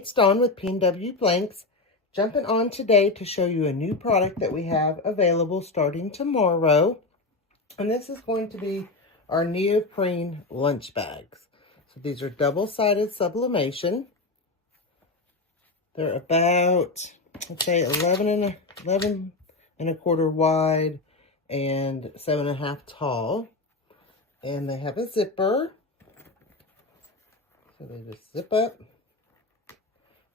it's Dawn with PNW Blanks, jumping on today to show you a new product that we have available starting tomorrow. And this is going to be our neoprene lunch bags. So these are double-sided sublimation. They're about, let's say, 11 and a quarter wide and 7.5 tall. And they have a zipper. So they just zip up.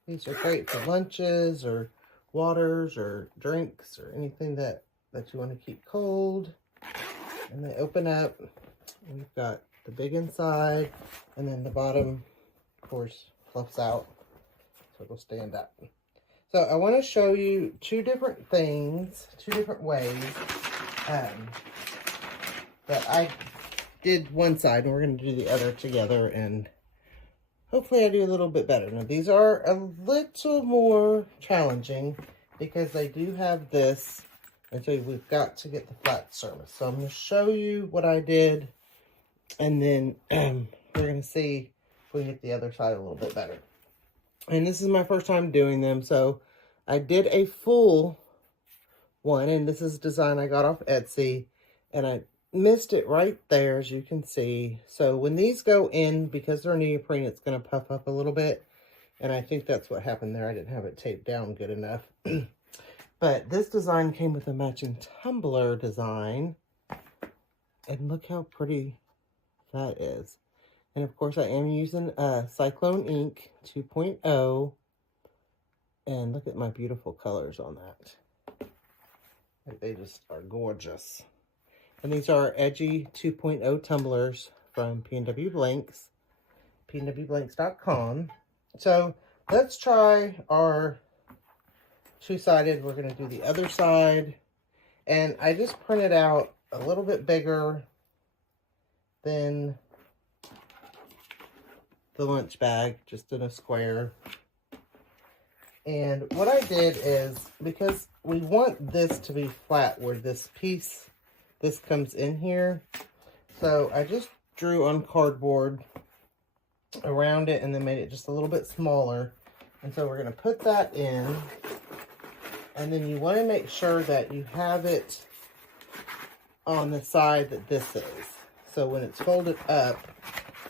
These are great for lunches or waters or drinks or anything that you want to keep cold. And they open up. And you've got the big inside, and then the bottom, of course, fluffs out. So it'll stand up. So I want to show you two different things, two different ways that I did one side, and we're going to do the other together, and hopefully I do a little bit better. Now these are a little more challenging because they do have this, and so we've got to get the flat surface. So I'm going to show you what I did, and then we're going to see if we can get the other side a little bit better. And this is my first time doing them, so I did a full one, and this is a design I got off Etsy, and I missed it right there, as you can see. So when these go in, because they're neoprene, it's going to puff up a little bit, and I think that's what happened there. I didn't have it taped down good enough. But this design came with a matching tumbler design, and look how pretty that is. And of course I am using Cyclone ink 2.0, and look at my beautiful colors on that. They just are gorgeous. And these are edgy 2.0 tumblers from PNW Blanks, pnwblanks.com. So let's try our two-sided. We're going to do the other side. And I just printed out a little bit bigger than the lunch bag, just in a square. And what I did is, because we want this to be flat where this piece, this comes in here, so I just drew on cardboard around it and then made it just a little bit smaller. And so we're going to put that in, and then you want to make sure that you have it on the side that this is. So when it's folded up,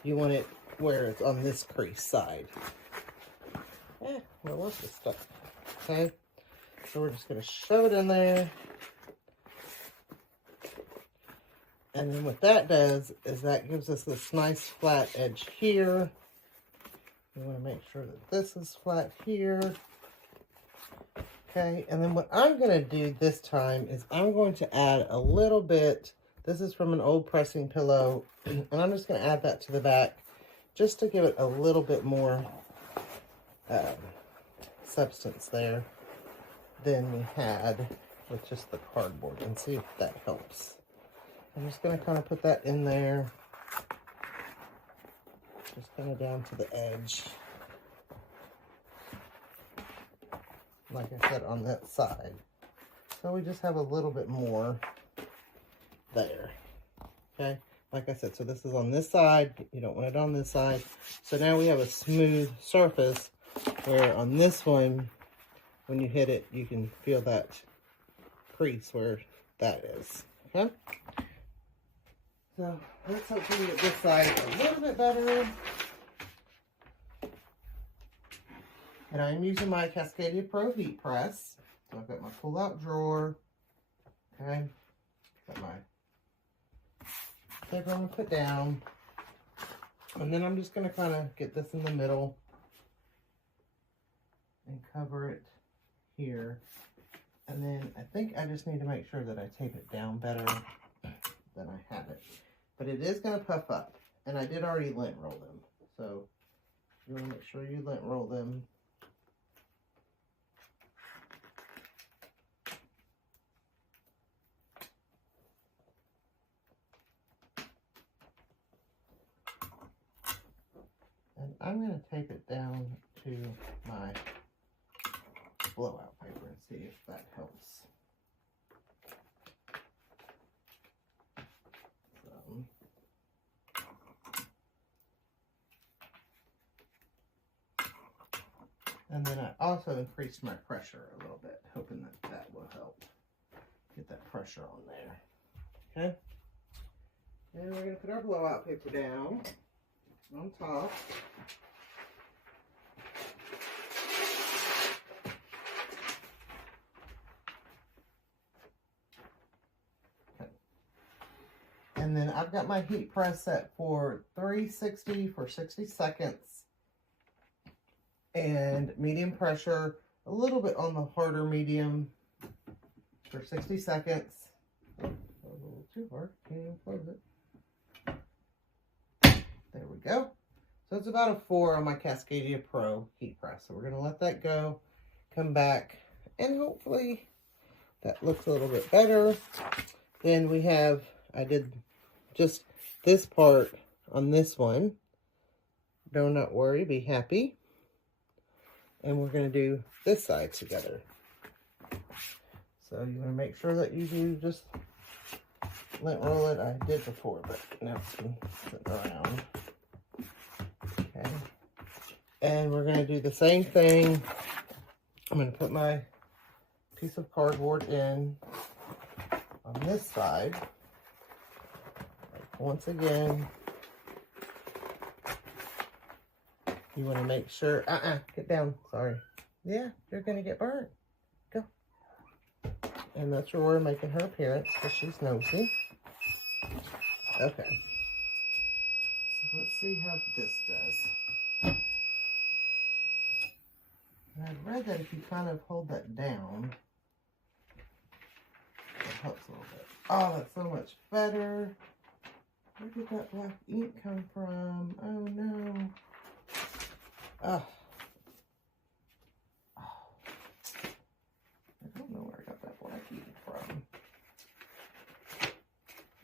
you want it where it's on this crease side. Well, what's this stuff? Okay, so we're just going to shove it in there. And then what that does is that gives us this nice flat edge here. You want to make sure that this is flat here. Okay, and then what I'm going to do this time is I'm going to add a little bit. This is from an old pressing pillow, and I'm just going to add that to the back just to give it a little bit more substance there than we had with just the cardboard, and see if that helps. I'm just going to kind of put that in there, just kind of down to the edge, like I said, on that side. So we just have a little bit more there. Okay, like I said, so this is on this side. You don't want it on this side. So now we have a smooth surface where on this one, when you hit it, you can feel that crease where that is. Okay, so let's hopefully get this side a little bit better. And I'm using my Cascadia Pro heat press. So I've got my pull-out drawer. Okay, got my paper I'm going to put down. And then I'm just going to kind of get this in the middle and cover it here. And then I think I just need to make sure that I tape it down better than I have it. But it is going to puff up. And I did already lint roll them. So you want to make sure you lint roll them. And I'm going to tape it down to my blowout paper and see if that helps. And then I also increased my pressure a little bit, hoping that that will help get that pressure on there. Okay. And we're going to put our blowout paper down on top. Okay. And then I've got my heat press set for 360 for 60 seconds. And medium pressure, a little bit on the harder medium for 60 seconds. Oh, a little too hard, can't even close it. There we go. So it's about a 4 on my Cascadia Pro heat press. So we're gonna let that go, come back, and hopefully that looks a little bit better. Then we have, I did just this part on this one. Do not worry, be happy. And we're going to do this side together. So you want to make sure that you do just lint roll it. I did before, but now it's been sitting around. Okay. And we're going to do the same thing. I'm going to put my piece of cardboard in on this side. Once again, you want to make sure, get down, sorry. Yeah, you're going to get burnt. Go. And that's where we're making her appearance because she's nosy. Okay. So let's see how this does. And I've read that if you kind of hold that down, it helps a little bit. Oh, that's so much better. Where did that black ink come from? Oh, no. Oh. I don't know where I got that black ink from.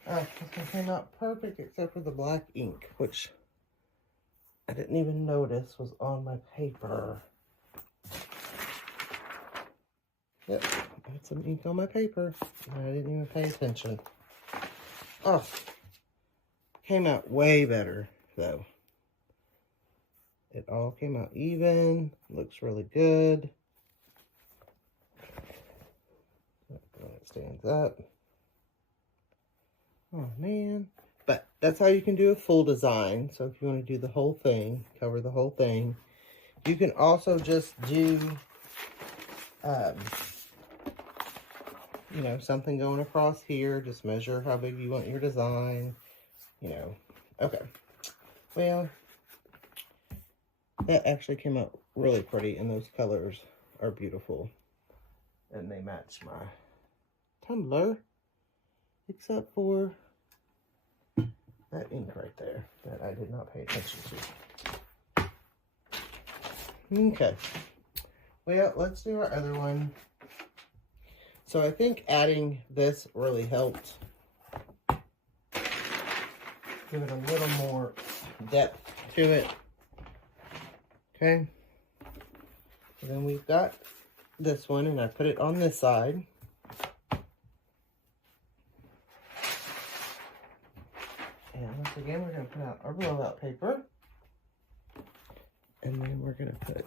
This one came out perfect except for the black ink, which I didn't even notice was on my paper. Yep, I had some ink on my paper, and I didn't even pay attention. Oh, came out way better, though. It all came out even. Looks really good. It stands up. Oh, man. But that's how you can do a full design. So if you want to do the whole thing, cover the whole thing. You can also just do, you know, something going across here. Just measure how big you want your design. You know. Okay. Well, that actually came out really pretty, and those colors are beautiful. And they match my tumbler, except for that ink right there that I did not pay attention to. Okay. Well, let's do our other one. So I think adding this really helped give it a little more depth to it. Okay, and then we've got this one, and I put it on this side. And once again, we're going to put out our blowout paper. And then we're going to put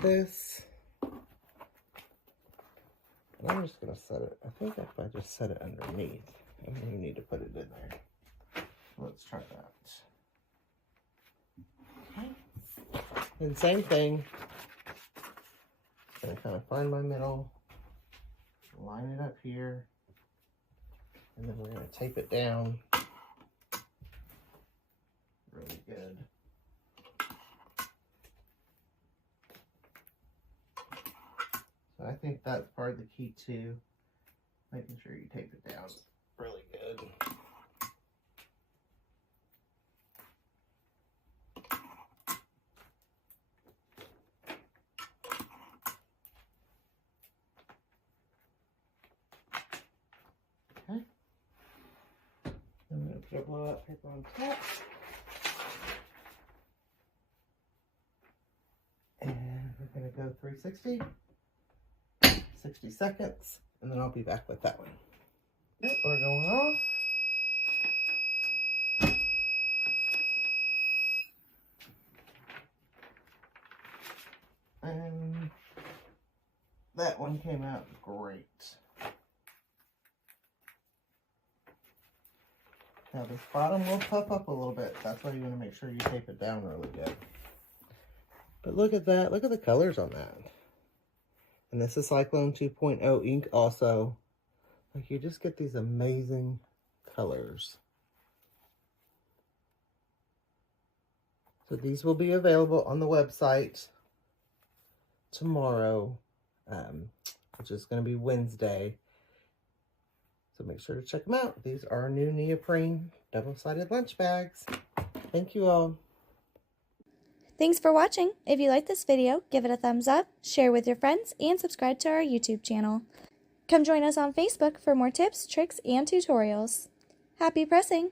this. And I'm just going to set it, I think if I just set it underneath, I don't even need to put it in there. Let's try that. Okay. And same thing, gonna kind of find my middle, line it up here, and then we're gonna tape it down really good. So I think that's part of the key too, making sure you tape it down really good. I'm going to put a blowout paper on top. And we're going to go 360, 60 seconds, and then I'll be back with that one. Yep, we're going off. And came out great. Now this bottom will puff up a little bit. That's why you want to make sure you tape it down really good. But look at that. Look at the colors on that. And this is Cyclone 2.0 ink also. Like, you just get these amazing colors. So these will be available on the website tomorrow, which is going to be Wednesday. So make sure to check them out. These are our new neoprene double-sided lunch bags. Thank you all. Thanks for watching. If you like this video, give it a thumbs up, share with your friends, and subscribe to our YouTube channel. Come join us on Facebook for more tips, tricks, and tutorials. Happy pressing!